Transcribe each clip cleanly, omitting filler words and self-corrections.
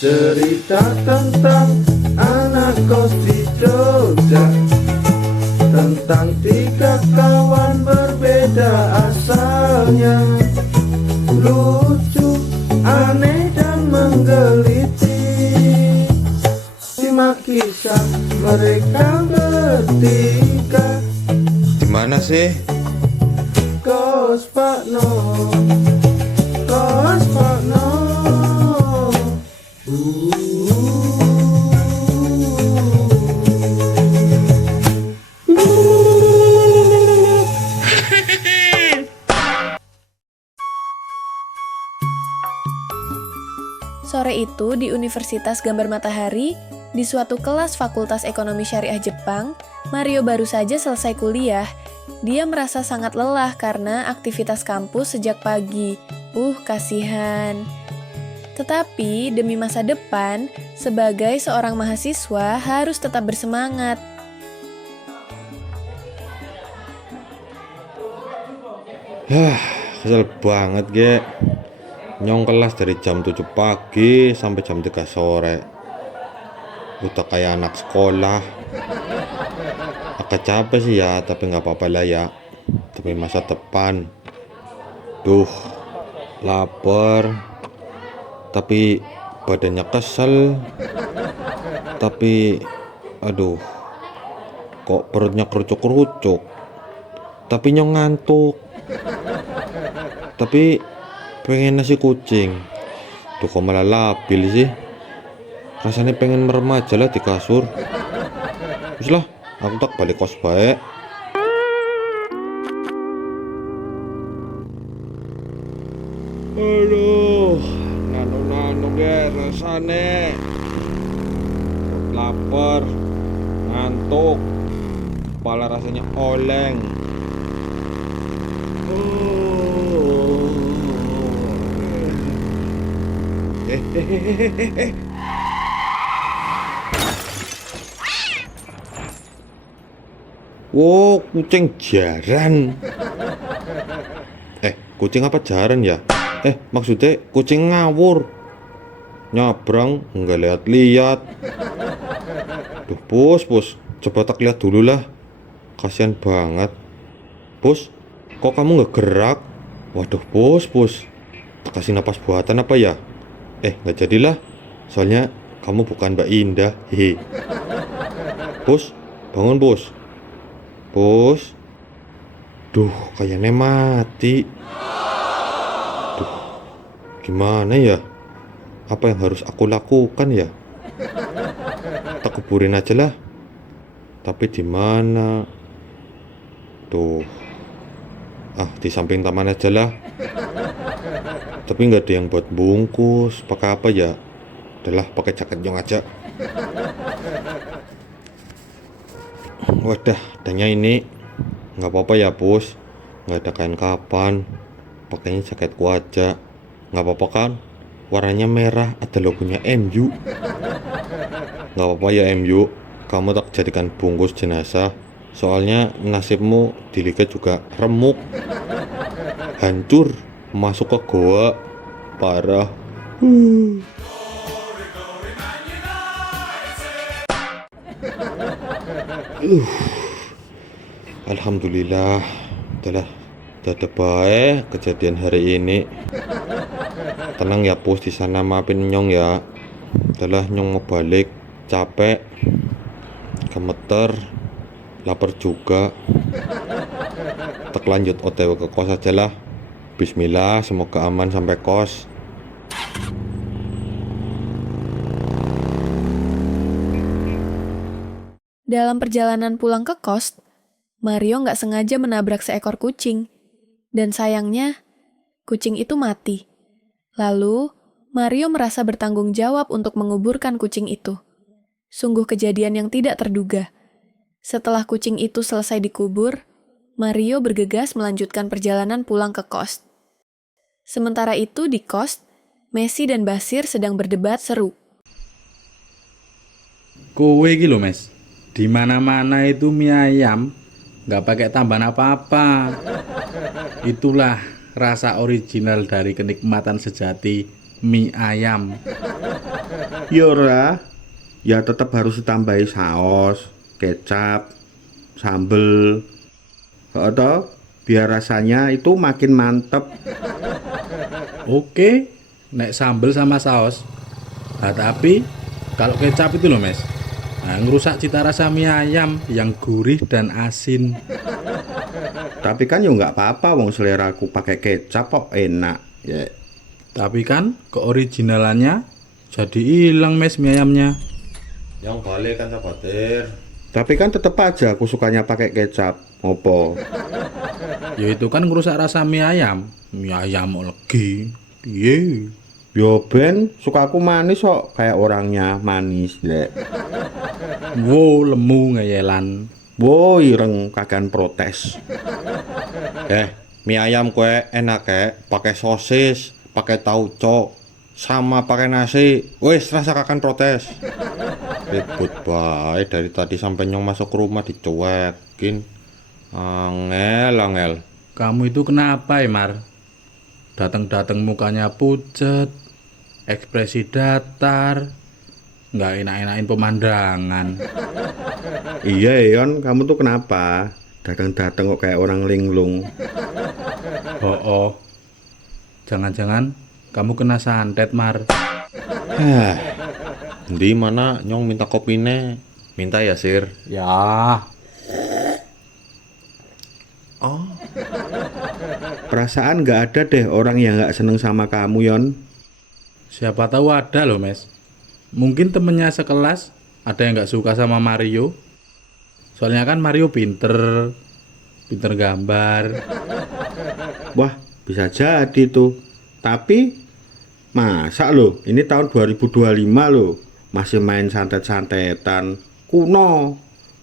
Cerita tentang anak kos di Jogja, tentang tiga kawan berbeda asalnya, lucu, aneh dan menggelitik. Simak kisah mereka bertiga. Gimana sih? Kos Pak No, kos Pak No. Sore itu di Universitas Gambar Matahari, di suatu kelas Fakultas Ekonomi Syariah Jepang, Mario baru saja selesai kuliah. Dia merasa sangat lelah karena aktivitas kampus sejak pagi. Kasihan. Tetapi demi masa depan, sebagai seorang mahasiswa harus tetap bersemangat. Kesel banget, Ge. Nyong kelas dari jam 7 pagi sampai jam 3 sore. Udah kayak anak sekolah. Agak capek sih ya, tapi nggak apa-apa lah ya. Demi masa depan. Duh, lapar. Tapi badannya kesel. Tapi, aduh, kok perutnya kerucuk-kerucuk. Tapi nyong ngantuk. Tapi pengen nasi kucing. Tuh kok malah labil sih. Rasanya pengen merem aja lah di kasur. Terus lah, aku tak balik kos baik. Aduh, nano ge rasane. Lapar, ngantuk, kepala rasanya oleng. Wow, kucing jaran. Kucing apa jaran ya? Maksudnya kucing ngawur. Nyabrang, nggak lihat-lihat. Duh, bos, coba tak lihat dulu lah. Kasian banget. Bos, kok kamu nggak gerak? Waduh, bos. Tak kasih napas buatan apa ya? Nggak jadilah. Soalnya kamu bukan Mbak Indah. Hehe. Bos, bangun bos. Bos. Duh, kayaknya mati. Duh, gimana ya? Apa yang harus aku lakukan ya? Tak kuburin aja lah. Tapi di mana? Tuh. Di samping taman aja lah. Tapi nggak ada yang buat bungkus. Pakai apa ya? Udahlah, pakai jaket nyong aja. Wadah, adanya ini. Nggak apa-apa ya bos. Nggak ada kain kapan. Pakainya jaketku aja. Nggak apa-apa kan? Warnanya merah, ada logonya MU. Nggak apa-apa ya MU. Kamu tak jadikan bungkus jenazah. Soalnya nasibmu di liga juga remuk. Hancur. Masuk ke goa. Parah. Alhamdulillah. Udah baik kejadian hari ini. Tenang ya bos di sana, maafin nyong ya. Udahlah, nyong mau balik. Capek, gemeter, lapar juga. Tak lanjut OTW ke kos aja lah. Bismillah, semoga aman sampai kos. Dalam perjalanan pulang ke kos, Mario nggak sengaja menabrak seekor kucing. Dan sayangnya, kucing itu mati. Lalu, Mario merasa bertanggung jawab untuk menguburkan kucing itu. Sungguh kejadian yang tidak terduga. Setelah kucing itu selesai dikubur, Mario bergegas melanjutkan perjalanan pulang ke kos. Sementara itu di kos, Messi dan Basir sedang berdebat seru. Kowe iki lho, Mes. Di mana-mana itu mie ayam nggak pakai tambahan apa-apa. Itulah rasa original dari kenikmatan sejati mie ayam. Yora, ya tetap harus ditambahi saus, kecap, sambel. Atau biar rasanya itu makin mantep. Oke, nek sambel sama saus. Nah, tapi kalau kecap itu loh, Mes. Nah, ngerusak cita rasa mie ayam yang gurih dan asin. Tapi kan ya nggak apa-apa, wong selera aku pakai kecap kok enak. Ya. Tapi kan keoriginalannya jadi hilang, Mes, mie ayamnya. Yang balik kan Sabatir. Tapi kan tetep aja aku sukanya pakai kecap. Opo? Ya itu kan ngerusak rasa mie ayam. Mie ayam legi. Piye? Yo ben suka aku manis kok, kayak orangnya manis, Dek. Wow, lemu ngeyelan. Wo, ireng kagan protes. Mie ayam kue enak pakai sosis, pakai tauco, sama pakai nasi. Wes rasa kakan protes. Ribut bae dari tadi sampai nyong masuk ke rumah dicuekin. Angel. Kamu itu kenapa, Mar? Datang-datang mukanya pucet, ekspresi datar, nggak enak-enakin pemandangan. Iya, Yon, kamu tuh kenapa? Datang-datang kok kayak orang linglung. Oh, jangan-jangan kamu kena santet, Mar. Di mana nyong minta kopine? Minta ya, Sir. Ya, Perasaan nggak ada deh orang yang nggak seneng sama kamu, Yon. siapa tahu ada loh, Mes. Mungkin temennya sekelas ada yang nggak suka sama Mario. Soalnya kan Mario pinter gambar. Wah, bisa jadi tuh. Tapi masa loh, ini tahun 2025 loh, masih main santet-santetan. Kuno.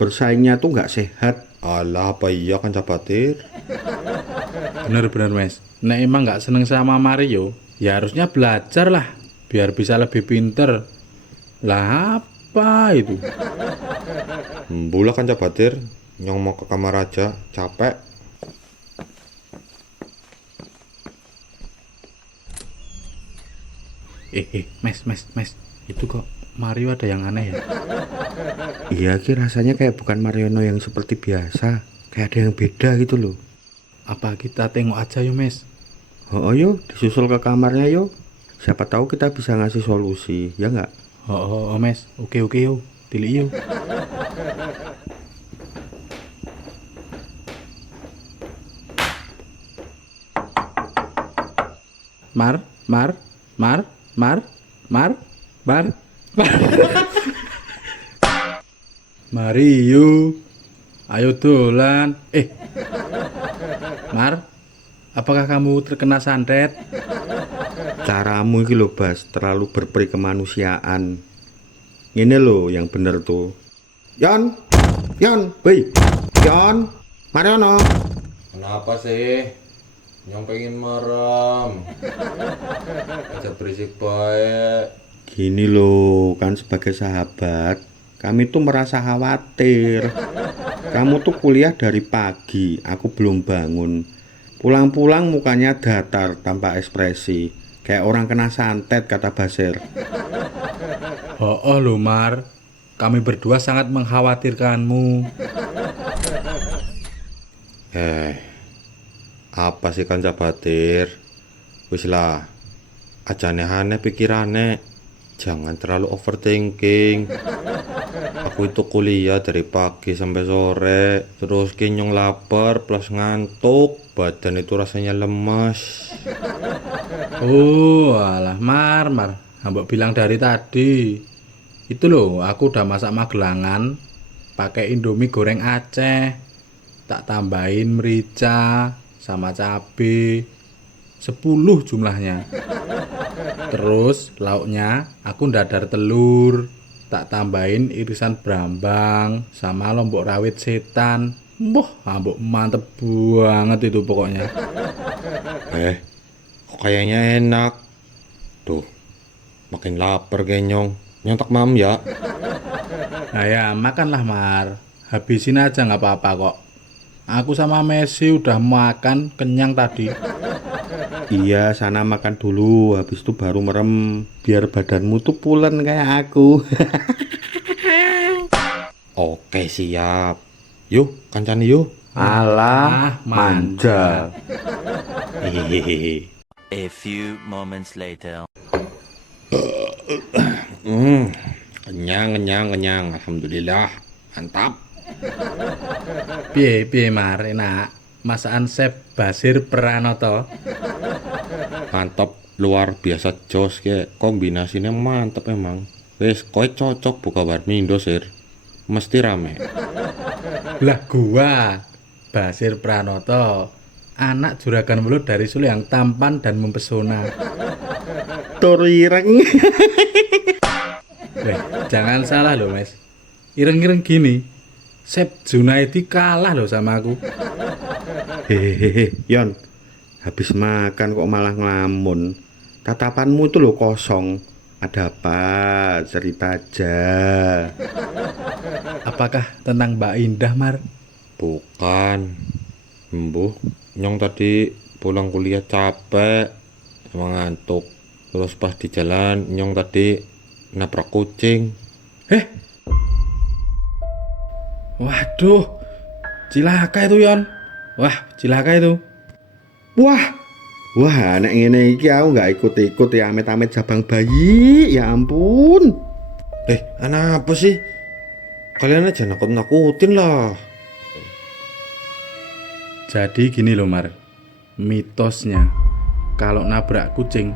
Bersaingnya tuh nggak sehat. Alah, apa iya kan Sabatir? Bener-bener, Mes. Nek emang nggak seneng sama Mario, ya harusnya belajar lah, biar bisa lebih pinter. Lah apa itu? Mbula kan Sabatir, nyong mau ke kamar aja, capek. Mes. Itu kok Mario ada yang aneh ya? Iya, Ki, rasanya kayak bukan Mariono yang seperti biasa. Kayak ada yang beda gitu loh. Apa kita tengok aja yuk, Mes? Oh, yuk, disusul ke kamarnya yuk. Siapa tahu kita bisa ngasih solusi, ya nggak? Oh, Mes. Oke yuk. Tilik yuk. Mar. Mario, ayo dolan. Mar, apakah kamu terkena santet? Caramu iki lho, Bas, terlalu berperi kemanusiaan. Ini loh yang bener tuh. Yon, woi, Yon, Mariono. Kenapa sih? Nyong pengen merem. Aja berisik baik. Gini loh, kan sebagai sahabat, kami tuh merasa khawatir. Kamu tuh kuliah dari pagi, aku belum bangun. Pulang-pulang mukanya datar tanpa ekspresi, kayak orang kena santet, kata Basir. Oh loh, Mar. Kami berdua sangat mengkhawatirkanmu. Apa sih kan Sabatir? Wis lah, aneh pikirane. Jangan terlalu overthinking. Aku itu kuliah dari pagi sampai sore, terus nyong lapar plus ngantuk, badan itu rasanya lemas. Oh, alah, Mar. Mbok bilang dari tadi. Itu loh, aku udah masak magelangan pakai Indomie goreng Aceh. Tak tambahin merica sama cabe 10 jumlahnya. Terus lauknya aku dadar telur, tak tambahin irisan brambang sama lombok rawit setan. Mbok mantep banget itu pokoknya. Kok kayaknya enak. Tuh, makin lapar nyong. Nyontak mam ya. Nah ya, makanlah Mar. Habisin aja nggak apa-apa kok. Aku sama Messi udah makan kenyang tadi. Iya, sana makan dulu, habis itu baru merem, biar badanmu tuh pulen kayak aku. Oke, siap. Yuk, kancani yuk. Alah, manja. Hehehe. A few moments later. Kenyang. Alhamdulillah. Mantap. Piye Mar, enak. Masakan Chef Basir Pranoto. Mantap, luar biasa jos ke. Kombinasinya mantap emang. Wes, kowe cocok buka warmindo sir. Mesti rame. Lah gua Basir Pranoto, anak juragan mulut dari Solo yang tampan dan mempesona. Tur ireng. Jangan salah loh Mas. Ireng-ireng gini, Chef Junaidi kalah loh sama aku. Hehehe, Yon. Habis makan kok malah ngelamun. Tatapanmu itu loh kosong. Ada apa? Cerita aja. Apakah tentang Mbak Indah Mar? Bukan. Embuh, Nyong tadi pulang kuliah capek, emang ngantuk. Terus pas di jalan, Nyong tadi nabrak kucing. Waduh, cilaka itu Yon. Wah, cilaka itu. Wah, nek ngene iki aku nggak ikut-ikut ya amit-amit jabang bayi. Ya ampun. Anak apa sih? Kalian aja nakut-nakutin lah. Jadi gini loh Mar, mitosnya kalau nabrak kucing,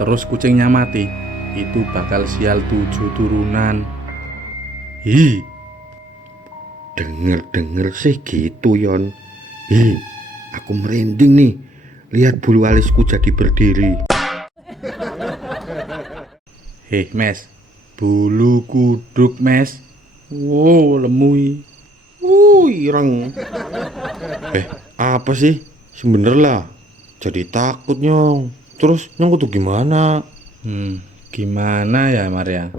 terus kucingnya mati, itu bakal sial 7 turunan. Hi, Denger-denger sih gitu, Yon. Aku merinding nih. Lihat bulu alisku jadi berdiri. Mes, bulu kuduk Mes. Wow, lemui. Ireng. Apa sih? Sebener lah. Jadi takut Nyong. Terus Nyong kudu gimana? Gimana ya Mar ya?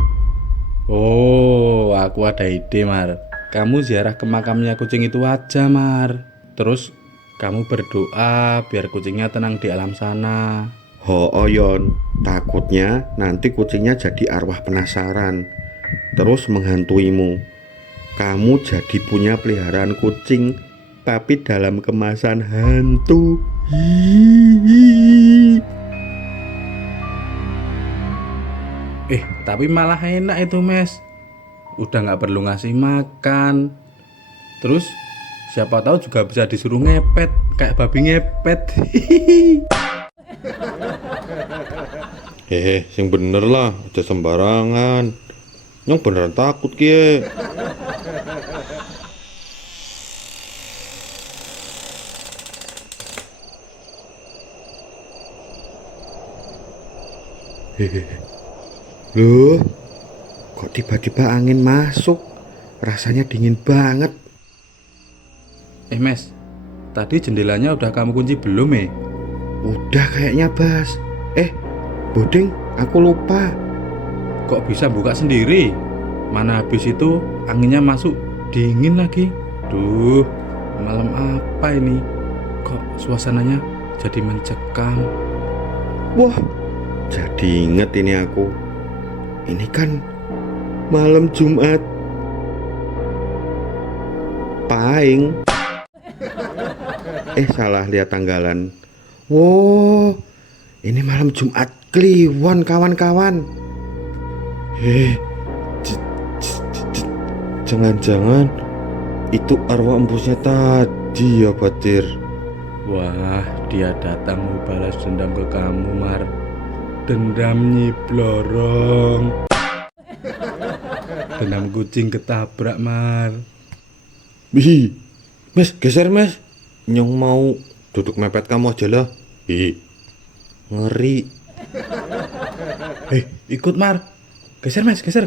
Oh, aku ada ide Mar. Kamu ziarah ke makamnya kucing itu aja Mar. Terus kamu berdoa biar kucingnya tenang di alam sana. Yon. Takutnya nanti kucingnya jadi arwah penasaran. Terus menghantuimu. Kamu jadi punya peliharaan kucing, tapi dalam kemasan hantu. Hihihi. Tapi malah enak itu Mes. Udah gak perlu ngasih makan. Terus siapa tahu juga bisa disuruh ngepet, kayak babi ngepet. Sing bener lah, aja sembarangan. Nyong beneran takut kie. Loh, kok tiba-tiba angin masuk? Rasanya dingin banget. Mes, tadi jendelanya udah kamu kunci belum Udah kayaknya, Bas. Bodeng, aku lupa. Kok bisa buka sendiri? Mana habis itu anginnya masuk dingin lagi. Duh, malam apa ini? Kok suasananya jadi mencekam? Wah, jadi inget ini aku. Ini kan malam Jumat. Paing. Salah lihat tanggalan. Wow, ini malam Jumat Kliwon kawan-kawan. Jangan-jangan itu arwah embusnya tadi ya Batir. Wah, dia datang mau balas dendam ke kamu Mar. Dendam nyiblorong. Dendam kucing ketabrak Mar. Mes, geser Mes. Nyong mau duduk mepet kamu aja lah. Ngeri. Ikut Mar. Geser Mes, geser.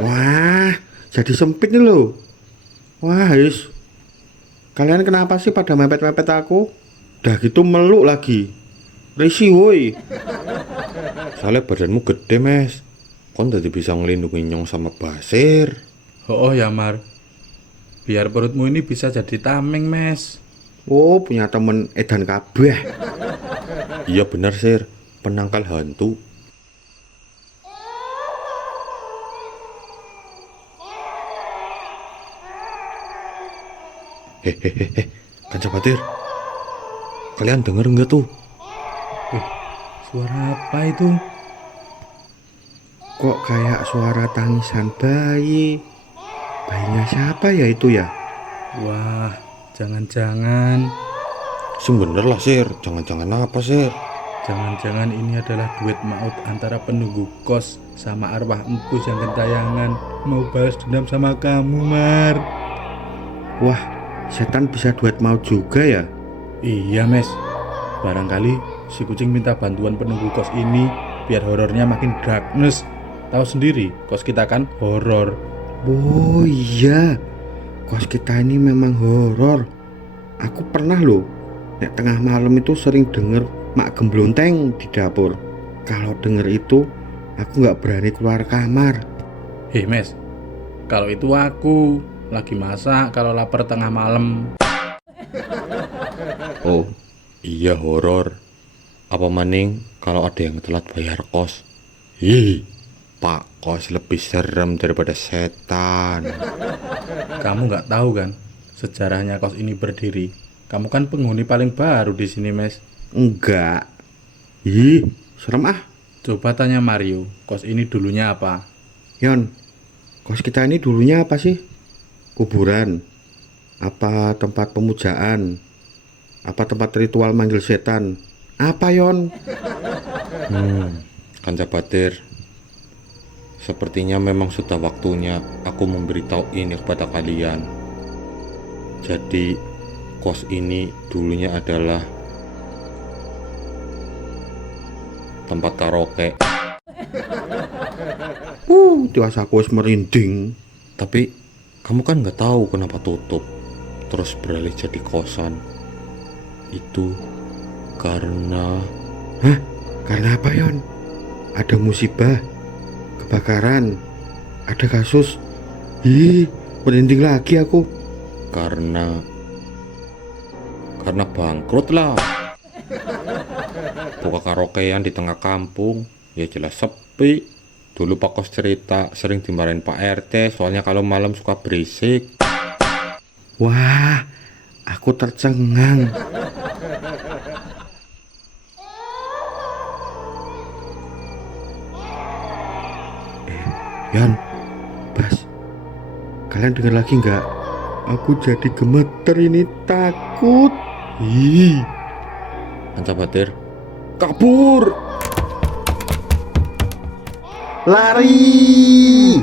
Wah, jadi sempit nih loh. Wah, kalian kenapa sih pada mepet-mepet aku? Udah gitu meluk lagi. Risih woi. Soalnya badanmu gede Mes. kon jadi bisa ngelindungi Nyong sama Basir. Oh ya Mar, biar perutmu ini bisa jadi tameng mes. Oh, punya temen edan kabeh. Iya benar Sir, penangkal hantu. Hehehe, Kanca Batir, kalian denger nggak tuh? Suara apa itu? Kok kayak suara tangisan bayi? Bayinya siapa ya itu ya? Wah, jangan-jangan Sing bener lah Sir, jangan-jangan apa Sir? Jangan-jangan ini adalah duet maut antara penunggu kos sama arwah empus yang gentayangan mau balas dendam sama kamu, Mar. Wah, setan bisa duet maut juga ya? Iya, Mes. Barangkali si kucing minta bantuan penunggu kos ini biar horornya makin darkness. Tahu sendiri, kos kita kan horor. Oh iya, kos kita ini memang horor. Aku pernah loh, nek tengah malam itu sering denger mak gemblonteng di dapur. Kalau denger itu, aku nggak berani keluar kamar. Hei, Mes. Kalau itu aku lagi masak kalau lapar tengah malam. Oh, iya horor. Apa maning kalau ada yang telat bayar kos? Hi, Pak Kos lebih serem daripada setan. Kamu nggak tahu kan sejarahnya kos ini berdiri. Kamu kan penghuni paling baru di sini, Mes. Enggak. Ih, serem ah. Coba tanya Mario, kos ini dulunya apa? Yon, kos kita ini dulunya apa sih? Kuburan? Apa tempat pemujaan? Apa tempat ritual manggil setan? Apa Yon? Kanca Batir, sepertinya memang sudah waktunya aku memberitahu ini kepada kalian. Jadi, kos ini dulunya adalah tempat karaoke. Tiwas aku wis merinding. Tapi kamu kan nggak tahu kenapa tutup terus beralih jadi kosan. Itu karena Hah? Karena apa Yon? Ada musibah? Kebakaran? Ada kasus? Ih, merinding lagi aku. karena bangkrut lah. Buka karaokean di tengah kampung, ya jelas sepi. Dulu Pak Kos cerita sering dimarahin Pak RT soalnya kalau malam suka berisik. Wah, aku tercengang. Yan, Bas, kalian dengar lagi nggak? Aku jadi gemeter ini, takut. Ih, Kanca Batir, kabur! lari!